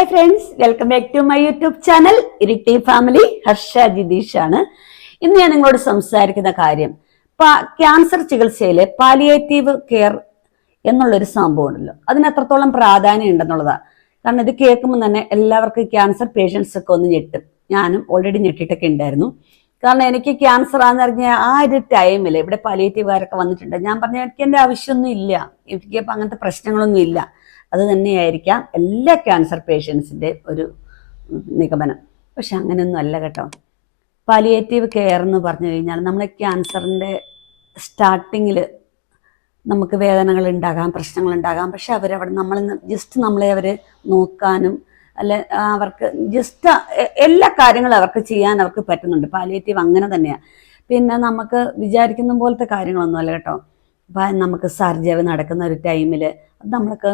Hi friends, welcome back to my YouTube channel Iritty family. Harsha Jitheesh ആണ്. ഇന്ന് ഞാൻ നിങ്ങളോട് സംസാരിക്കുന്ന കാര്യം ക്യാൻസർ ചികിത്സയിലെ പാലിയേറ്റീവ് കെയർ എന്നുള്ളൊരു സംഭവം ഉണ്ടല്ലോ, അതിന് എത്രത്തോളം പ്രാധാന്യം ഉണ്ടെന്നുള്ളതാണ്. കാരണം ഇത് കേൾക്കുമ്പോൾ തന്നെ എല്ലാവർക്കും ക്യാൻസർ പേഷ്യൻസ് ഒക്കെ ഒന്ന് ഞെട്ടും. ഞാനും ഓൾറെഡി ഞെട്ടിട്ടൊക്കെ ഉണ്ടായിരുന്നു. കാരണം എനിക്ക് ക്യാൻസർ ആണെന്ന് പറഞ്ഞ ആ ഒരു ടൈമിൽ ഇവിടെ പാലിയേറ്റീവുകാരൊക്കെ വന്നിട്ടുണ്ട്. ഞാൻ പറഞ്ഞ എനിക്ക് എൻ്റെ ആവശ്യമൊന്നും ഇല്ല, എനിക്കിപ്പോൾ അങ്ങനത്തെ പ്രശ്നങ്ങളൊന്നും ഇല്ല. അത് തന്നെയായിരിക്കാം എല്ലാ ക്യാൻസർ പേഷ്യൻസിൻ്റെ ഒരു നിഗമനം. പക്ഷെ അങ്ങനെയൊന്നും അല്ല കേട്ടോ. പാലിയേറ്റീവ് കെയർ എന്ന് പറഞ്ഞു കഴിഞ്ഞാൽ നമ്മൾ ക്യാൻസറിൻ്റെ സ്റ്റാർട്ടിങ്ങിൽ നമുക്ക് വേദനകൾ ഉണ്ടാകാം, പ്രശ്നങ്ങൾ ഉണ്ടാകാം. പക്ഷെ അവരവിടെ നമ്മളെ അവർ നോക്കാനും അല്ലെ അവർക്ക് ജസ്റ്റ് എല്ലാ കാര്യങ്ങളും അവർക്ക് ചെയ്യാൻ അവർക്ക് പറ്റുന്നുണ്ട്. പാലിയേറ്റീവ് അങ്ങനെ തന്നെയാണ്. പിന്നെ നമുക്ക് വിചാരിക്കുന്ന പോലത്തെ കാര്യങ്ങളൊന്നും അല്ല കേട്ടോ. നമുക്ക് സർജറി നടക്കുന്ന ഒരു ടൈമിൽ നമ്മൾക്ക്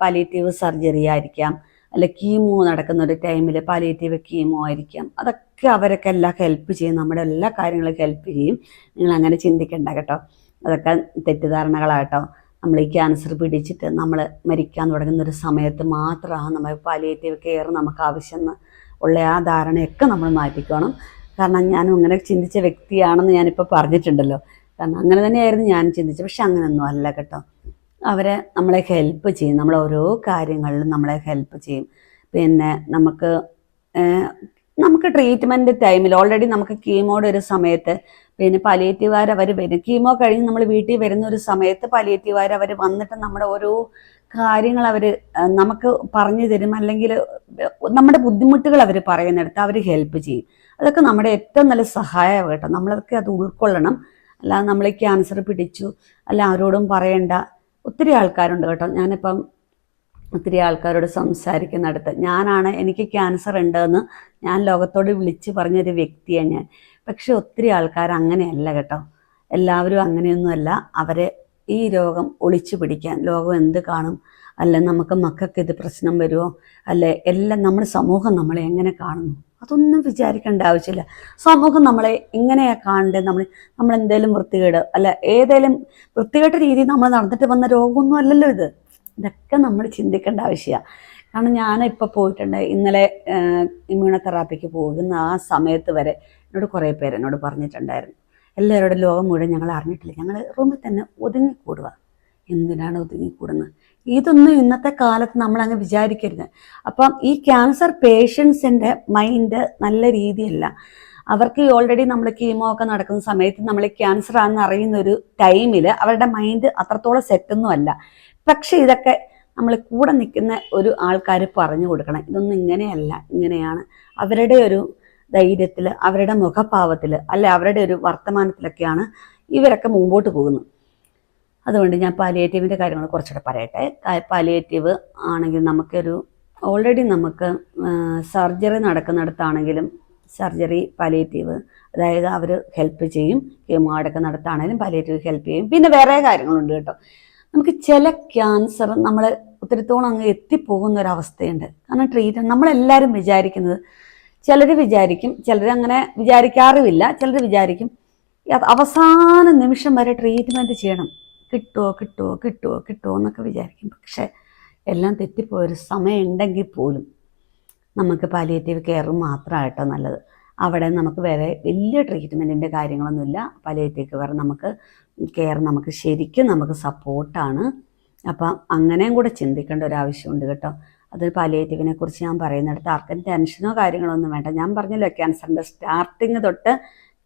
പാലിയേറ്റീവ് സർജറി ആയിരിക്കാം, അല്ലെ കീമോ നടക്കുന്ന ഒരു ടൈമിൽ പാലിയേറ്റീവ് കീമോ ആയിരിക്കാം. അതൊക്കെ അവരൊക്കെ എല്ലാം ഹെൽപ്പ് ചെയ്യും, നമ്മുടെ എല്ലാ കാര്യങ്ങളും ഹെൽപ്പ് ചെയ്യും. നിങ്ങൾ അങ്ങനെ ചിന്തിക്കണ്ട കേട്ടോ, അതൊക്കെ തെറ്റിദ്ധാരണകളാട്ടോ. നമ്മൾ ഈ ക്യാൻസർ പിടിച്ചിട്ട് നമ്മൾ മരിക്കാൻ തുടങ്ങുന്ന ഒരു സമയത്ത് മാത്രമാണ് നമ്മൾ പാലിയേറ്റീവ് കെയർ നമുക്ക് ആവശ്യം ഉള്ള ആ ധാരണയൊക്കെ നമ്മൾ മാറ്റിക്കണം. കാരണം ഞാനും അങ്ങനെ ചിന്തിച്ച വ്യക്തിയാണെന്ന് ഞാനിപ്പോൾ പറഞ്ഞിട്ടുണ്ടല്ലോ. കാരണം അങ്ങനെ തന്നെയായിരുന്നു ഞാൻ ചിന്തിച്ചത്. പക്ഷെ അങ്ങനെയൊന്നും അല്ല കേട്ടോ. അവരെ നമ്മളെ ഹെൽപ്പ് ചെയ്യും, നമ്മളെ ഓരോ കാര്യങ്ങളിലും നമ്മളെ ഹെൽപ്പ് ചെയ്യും. പിന്നെ നമുക്ക് ട്രീറ്റ്മെൻറ്റ് ടൈമിൽ ഓൾറെഡി നമുക്ക് കീമോയുടെ ഒരു സമയത്ത് പിന്നെ പാലിയേറ്റീവുകാർ അവർ വരും. കീമോ കഴിഞ്ഞ് നമ്മൾ വീട്ടിൽ വരുന്ന ഒരു സമയത്ത് പാലിയേറ്റീവുകാർ അവർ വന്നിട്ട് നമ്മുടെ ഓരോ കാര്യങ്ങൾ അവർ നമുക്ക് പറഞ്ഞു തരും, അല്ലെങ്കിൽ നമ്മുടെ ബുദ്ധിമുട്ടുകൾ അവർ പറയുന്നിടത്ത് അവർ ഹെൽപ്പ് ചെയ്യും. അതൊക്കെ നമ്മുടെ ഏറ്റവും നല്ല സഹായമാണ് കേട്ടോ. നമ്മളൊക്കെ അത് ഉൾക്കൊള്ളണം. അല്ലാതെ നമ്മൾ ക്യാൻസർ പിടിച്ചു അല്ല ആരോടും പറയണ്ട. ഒത്തിരി ആൾക്കാരുണ്ട് കേട്ടോ. ഞാനിപ്പം ഒത്തിരി ആൾക്കാരോട് സംസാരിക്കുന്നിടത്ത് എനിക്ക് ക്യാൻസർ ഉണ്ടെന്ന് ഞാൻ ലോകത്തോട് വിളിച്ച് പറഞ്ഞൊരു വ്യക്തിയാണ് ഞാൻ. പക്ഷെ ഒത്തിരി ആൾക്കാർ അങ്ങനെയല്ല കേട്ടോ. എല്ലാവരും അങ്ങനെയൊന്നുമല്ല. അവരെ ഈ രോഗം ഒളിച്ചു പിടിക്കാൻ ലോകം എന്ത് കാണും, അല്ല നമുക്ക് മക്കൾക്ക് ഇത് പ്രശ്നം വരുമോ, അല്ലെ എല്ലാം നമ്മുടെ സമൂഹം നമ്മളെ എങ്ങനെ കാണുന്നു, അതൊന്നും വിചാരിക്കേണ്ട ആവശ്യമില്ല. സമൂഹം നമ്മളെ എങ്ങനെയാണ് കാണേണ്ടത്, നമ്മൾ എന്തെങ്കിലും വൃത്തികേട് അല്ല ഏതെങ്കിലും വൃത്തികെട്ട രീതിയിൽ നമ്മൾ നടന്നിട്ട് വന്ന രോഗമൊന്നും അല്ലല്ലോ ഇത്. ഇതൊക്കെ നമ്മൾ ചിന്തിക്കേണ്ട ആവശ്യമാണ്. കാരണം ഞാനിപ്പോൾ പോയിട്ടുണ്ട്, ഇന്നലെ ഇമ്മ്യൂണോതെറാപ്പിക്ക് പോകുന്ന ആ സമയത്ത് വരെ എന്നോട് കുറേ പേര് എന്നോട് പറഞ്ഞിട്ടുണ്ടായിരുന്നു, എല്ലാവരോടും ലോകം മുഴുവൻ ഞങ്ങൾ അറിഞ്ഞിട്ടില്ല, ഞങ്ങൾ റൂമിൽ തന്നെ ഒതുങ്ങിക്കൂടുക. എന്തിനാണ് ഒതുങ്ങിക്കൂടുന്നത്? ഇതൊന്നും ഇന്നത്തെ കാലത്ത് നമ്മളങ്ങ് വിചാരിക്കരുത്. അപ്പം ഈ ക്യാൻസർ പേഷ്യൻസിൻ്റെ മൈൻഡ് നല്ല രീതിയല്ല. അവർക്ക് ഓൾറെഡി നമ്മൾ കീമോ ഒക്കെ നടക്കുന്ന സമയത്ത് നമ്മൾ ക്യാൻസർ ആണെന്ന് അറിയുന്ന ഒരു ടൈമിൽ അവരുടെ മൈൻഡ് അത്രത്തോളം സെറ്റൊന്നും അല്ല. പക്ഷെ ഇതൊക്കെ നമ്മൾ കൂടെ നിൽക്കുന്ന ഒരു ആൾക്കാർ പറഞ്ഞു കൊടുക്കണം, ഇതൊന്നും ഇങ്ങനെയല്ല, ഇങ്ങനെയാണ്. അവരുടെ ഒരു ധൈര്യത്തിൽ, അവരുടെ മുഖഭാവത്തിൽ, അല്ലെ അവരുടെ ഒരു വർത്തമാനത്തിലൊക്കെയാണ് ഇവരൊക്കെ മുമ്പോട്ട് പോകുന്നത്. അതുകൊണ്ട് ഞാൻ പാലിയേറ്റീവിൻ്റെ കാര്യങ്ങൾ കുറച്ചുകൂടെ പറയട്ടെ. പാലിയേറ്റീവ് ആണെങ്കിൽ ഓൾറെഡി നമുക്ക് സർജറി നടക്കുന്നിടത്താണെങ്കിലും സർജറി പാലിയേറ്റീവ്, അതായത് അവർ ഹെൽപ്പ് ചെയ്യും. കീമോ നടക്കുന്നിടത്താണെങ്കിലും പാലിയേറ്റീവ് ഹെൽപ്പ് ചെയ്യും. പിന്നെ വേറെ കാര്യങ്ങളുണ്ട് കേട്ടോ. നമുക്ക് ചില ക്യാൻസർ നമ്മൾ ഒത്തിരിത്തോളം അങ്ങ് എത്തിപ്പോകുന്ന ഒരവസ്ഥയുണ്ട്. കാരണം നമ്മളെല്ലാവരും വിചാരിക്കുന്നത്, ചിലർ വിചാരിക്കും, ചിലർ അങ്ങനെ വിചാരിക്കാറുമില്ല, ചിലർ വിചാരിക്കും അവസാന നിമിഷം വരെ ട്രീറ്റ്മെൻറ്റ് ചെയ്യണം, കിട്ടുമോ എന്നൊക്കെ വിചാരിക്കും. പക്ഷെ എല്ലാം തെറ്റിപ്പോയൊരു സമയം ഉണ്ടെങ്കിൽ പോലും നമുക്ക് പാലിയേറ്റീവ് കെയർ മാത്രമായിട്ടോ നല്ലത്. അവിടെ നമുക്ക് വേറെ വലിയ ട്രീറ്റ്മെൻറ്റിൻ്റെ കാര്യങ്ങളൊന്നുമില്ല. പാലിയേറ്റീവ് കെയർ നമുക്ക് ശരിക്കും നമുക്ക് സപ്പോർട്ടാണ്. അപ്പം അങ്ങനെയും കൂടെ ചിന്തിക്കേണ്ട ഒരാവശ്യമുണ്ട് കേട്ടോ. അത് പാലിയേറ്റീവിനെ കുറിച്ച് ഞാൻ പറയുന്നിടത്ത് ആർക്കും ടെൻഷനോ കാര്യങ്ങളോ ഒന്നും വേണ്ട. ഞാൻ പറഞ്ഞല്ലോ, ക്യാൻസറിൻ്റെ സ്റ്റാർട്ടിങ് തൊട്ട്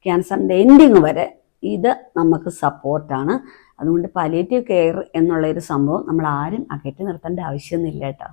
ക്യാൻസറിൻ്റെ എൻഡിങ് വരെ ഇത് നമുക്ക് സപ്പോർട്ടാണ്. അതുകൊണ്ട് പാലിയേറ്റീവ് കെയർ എന്നുള്ളൊരു സംഭവം നമ്മൾ ആരും അകറ്റി നിർത്തേണ്ട ആവശ്യമൊന്നുമില്ല കേട്ടോ.